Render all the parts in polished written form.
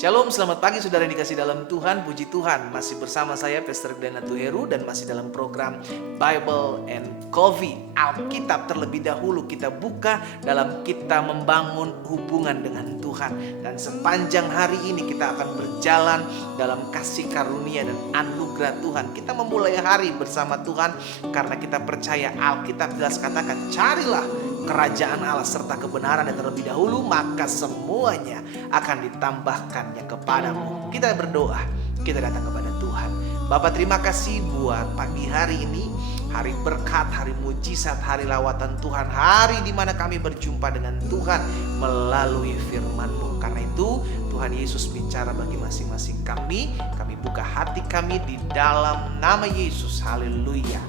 Shalom, selamat pagi saudara yang dikasih dalam Tuhan. Puji Tuhan, masih bersama saya Pastor Glenn Heru dan masih dalam program Bible and Coffee. Alkitab terlebih dahulu kita buka dalam kita membangun hubungan dengan Tuhan. Dan sepanjang hari ini kita akan berjalan dalam kasih karunia dan anugerah Tuhan. Kita memulai hari bersama Tuhan karena kita percaya Alkitab jelas katakan, carilah kerajaan Allah serta kebenaran yang terlebih dahulu, maka semuanya akan ditambahkannya kepadamu. Kita berdoa, kita datang kepada Tuhan. Bapa, terima kasih buat pagi hari ini, hari berkat, hari mujizat, hari lawatan Tuhan, hari di mana kami berjumpa dengan Tuhan melalui firman-Mu. Karena itu Tuhan Yesus bicara bagi masing-masing kami buka hati kami di dalam nama Yesus. Haleluya.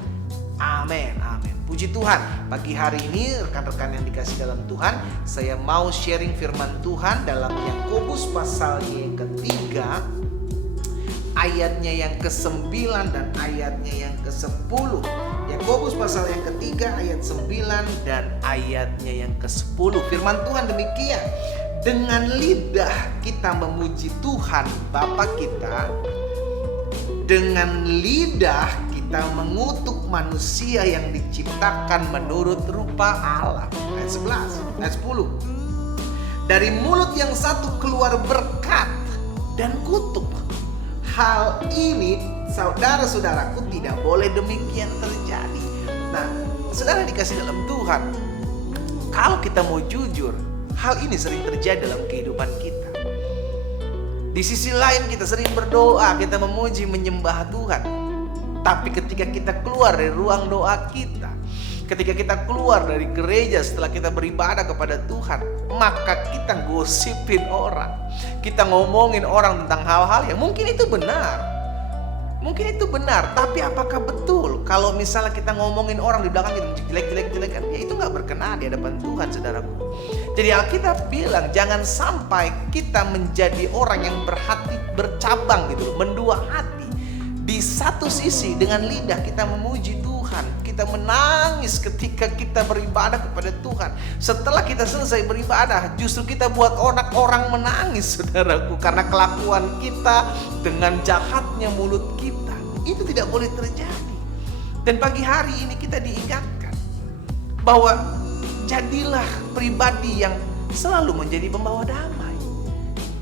Amin, amin. Puji Tuhan, pagi hari ini rekan-rekan yang dikasih dalam Tuhan, saya mau sharing firman Tuhan dalam Yakobus pasal yang ketiga, ayatnya yang ke-9 dan ayatnya yang ke-10. Yakobus pasal yang ketiga, ayat 9 dan ayatnya yang ke-10. Firman Tuhan demikian, dengan lidah kita memuji Tuhan Bapa kita, dengan lidah kita mengutuk manusia yang diciptakan menurut rupa Allah. Ayat 11, ayat 10. Dari mulut yang satu keluar berkat dan kutuk. Hal ini saudara-saudaraku tidak boleh demikian terjadi. Nah, saudara dikasih dalam Tuhan, kalau kita mau jujur, hal ini sering terjadi dalam kehidupan kita. Di sisi lain kita sering berdoa, kita memuji, menyembah Tuhan. Tapi ketika kita keluar dari ruang doa kita, ketika kita keluar dari gereja setelah kita beribadah kepada Tuhan, maka kita gosipin orang, kita ngomongin orang tentang hal-hal yang mungkin itu benar. Mungkin itu benar, tapi apakah betul kalau misalnya kita ngomongin orang di belakang itu jelek-jelek kan? Ya itu gak berkenan di hadapan Tuhan, saudaraku. Jadi Alkitab bilang jangan sampai kita menjadi orang yang berhati bercabang gitu, mendua hati. Di satu sisi dengan lidah kita memuji Tuhan, kita menangis ketika kita beribadah kepada Tuhan. Setelah kita selesai beribadah, justru kita buat orang menangis, saudaraku, karena kelakuan kita dengan jahatnya mulut kita. Itu tidak boleh terjadi. Dan pagi hari ini kita diingatkan bahwa jadilah pribadi yang selalu menjadi pembawa damai.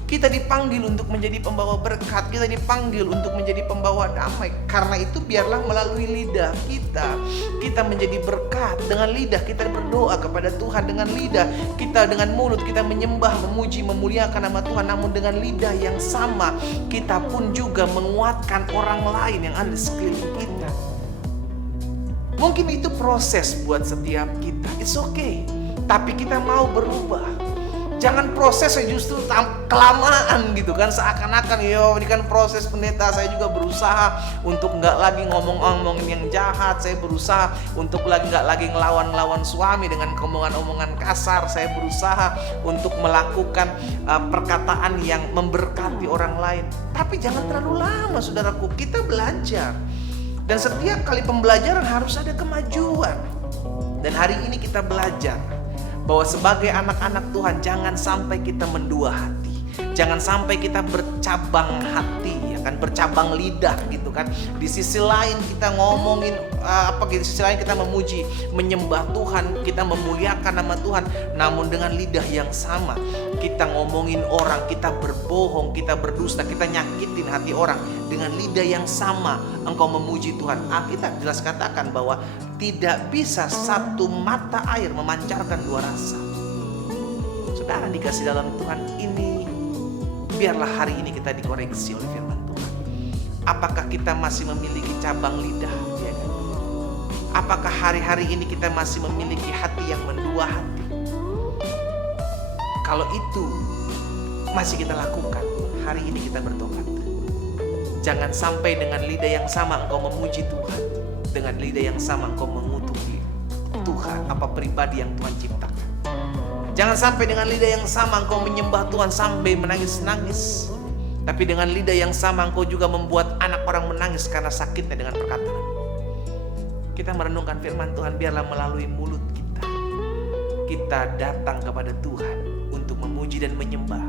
Kita dipanggil untuk menjadi pembawa berkat, kita dipanggil untuk menjadi pembawa damai. Karena itu biarlah melalui lidah kita menjadi berkat. Dengan lidah kita berdoa kepada Tuhan, dengan lidah kita, dengan mulut kita menyembah, memuji, memuliakan nama Tuhan. Namun dengan lidah yang sama kita pun juga menguatkan orang lain yang ada di sekeliling kita. Mungkin itu proses buat setiap kita, it's okay. Tapi kita mau berubah. Jangan prosesnya justru kelamaan gitu kan, seakan-akan ini kan proses pendeta, saya juga berusaha untuk nggak lagi ngomongin yang jahat, saya berusaha untuk nggak lagi ngelawan suami dengan omongan kasar, saya berusaha untuk melakukan perkataan yang memberkati orang lain. Tapi jangan terlalu lama, saudaraku, kita belajar. Dan setiap kali pembelajaran harus ada kemajuan. Dan hari ini kita belajar bahwa sebagai anak-anak Tuhan jangan sampai kita mendua hati. Jangan sampai kita bercabang hati, ya kan, bercabang lidah gitu kan. Di sisi lain kita ngomongin di sisi lain kita memuji, menyembah Tuhan, kita memuliakan nama Tuhan. Namun dengan lidah yang sama kita ngomongin orang, kita berbohong, kita berdusta, kita nyakitin hati orang. Dengan lidah yang sama engkau memuji Tuhan. Alkitab jelas katakan bahwa tidak bisa satu mata air memancarkan dua rasa. Saudara dikasih dalam Tuhan ini, biarlah hari ini kita dikoreksi oleh firman Tuhan. Apakah kita masih memiliki cabang lidah, ya kan? Apakah hari-hari ini kita masih memiliki hati yang mendua hati? Kalau itu masih kita lakukan, hari ini kita bertobat. Jangan sampai dengan lidah yang sama engkau memuji Tuhan, dengan lidah yang sama engkau mengutuki Tuhan, apa pribadi yang Tuhan ciptakan. Jangan sampai dengan lidah yang sama engkau menyembah Tuhan sampai menangis-nangis, tapi dengan lidah yang sama engkau juga membuat anak orang menangis karena sakitnya dengan perkataan. Kita merenungkan firman Tuhan, biarlah melalui mulut kita datang kepada Tuhan untuk memuji dan menyembah.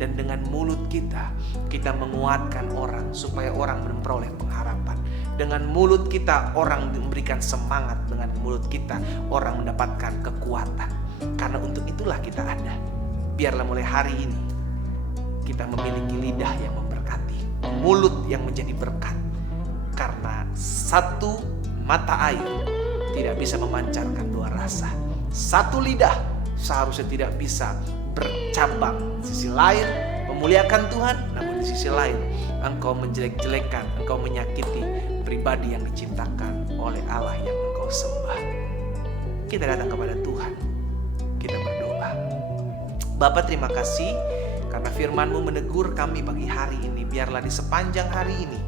Dan dengan mulut kita menguatkan orang supaya orang memperoleh pengharapan. Dengan mulut kita orang memberikan semangat. Dengan mulut kita orang mendapatkan kekuatan. Karena untuk itulah kita ada. Biarlah mulai hari ini kita memiliki lidah yang memberkati, mulut yang menjadi berkat. Karena satu mata air tidak bisa memancarkan dua rasa. Satu lidah seharusnya tidak bisa bercabang. Di sisi lain memuliakan Tuhan, namun di sisi lain engkau menjelek-jelekan, engkau menyakiti pribadi yang diciptakan oleh Allah yang engkau sembah. Kita datang kepada Tuhan, kita berdoa. Bapa, terima kasih karena firman-Mu menegur kami pagi hari ini. Biarlah di sepanjang hari ini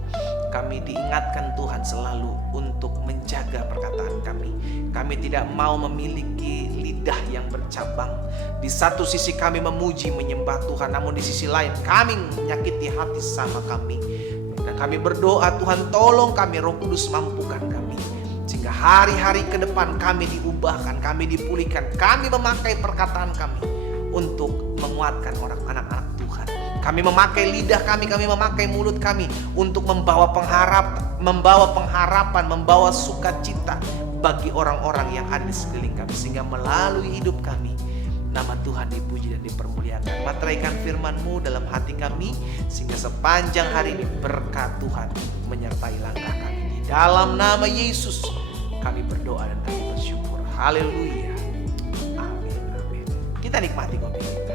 kami diingatkan Tuhan selalu untuk menjaga perkataan kami. Kami tidak mau memiliki lidah yang bercabang. Di satu sisi kami memuji, menyembah Tuhan, namun di sisi lain kami menyakiti hati sama kami. Dan kami berdoa, Tuhan tolong kami, Roh Kudus mampukan kami. Sehingga hari-hari ke depan kami diubahkan, kami dipulihkan. Kami memakai perkataan kami untuk menguatkan anak-anak Tuhan. Kami memakai lidah kami memakai mulut kami untuk membawa pengharapan, membawa sukacita bagi orang-orang yang ada di sekeliling kami. Sehingga melalui hidup kami, nama Tuhan dipuji dan dipermuliakan. Materaikan firman-Mu dalam hati kami, sehingga sepanjang hari ini berkat Tuhan menyertai langkah kami. Di dalam nama Yesus kami berdoa dan kami bersyukur. Haleluya. Amin. Kita nikmati kopi kita.